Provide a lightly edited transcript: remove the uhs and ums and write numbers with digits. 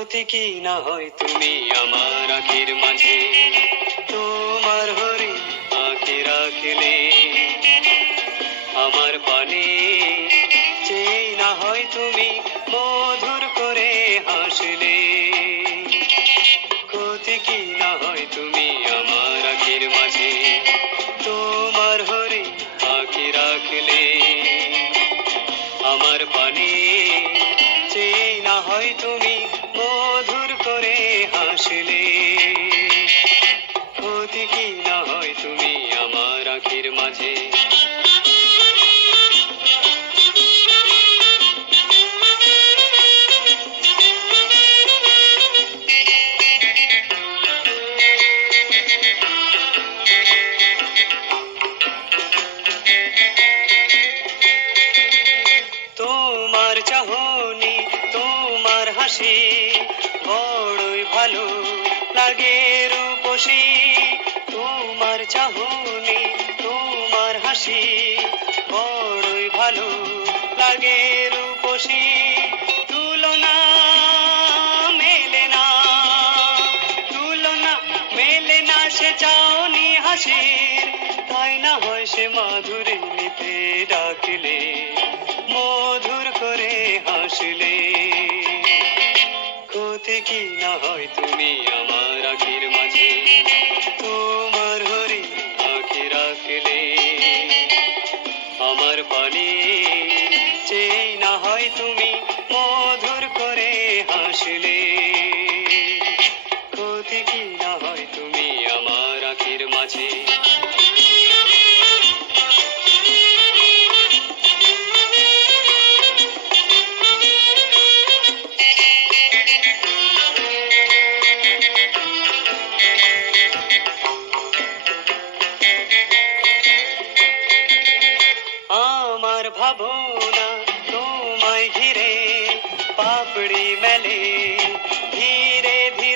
ক্ষতি কি না হয় তুমি আমার আখির মাঝে, তোমার হরি আঁকি রাখলে আমার পানে, চেয়ে না হয় তুমি মধুর করে হাসলে। ক্ষতি কি না হয় তুমি আমার আখির মাঝে, তোমার হরি আঁকি রাখলে আমার পানে, চেয়ে না হয় তুমি মধুর করে হাসলে। ক্ষতি কি না হয় তুমি আমার আখির মাঝে। তোমার চাহনি, তোমার হাসি বড়ই ভালো লাগে রূপসী। তোমার চাহনি, তোমার হাসি বড়ই ভালো লাগে রূপসী। তুলনা মেলে না, তুলনা মেলে না সে চাওনি হাসির, তাই না হয় সে মাধুরী নিতে ডাকলে মধুর করে হাসলে। ক্ষতি কি না হয় তুমি আমার আখির মাঝে, তোমার হরি আঁকি রাখলে আমার পানে, চেয়ে না হয় তুমি মধুর করে হাসলে। ক্ষতি কি না হয় তুমি আমার আখির মাঝে। আমার ভাবনা তোমায় ঘিরে পাপড়ি মেলে ধীরে ধীরে।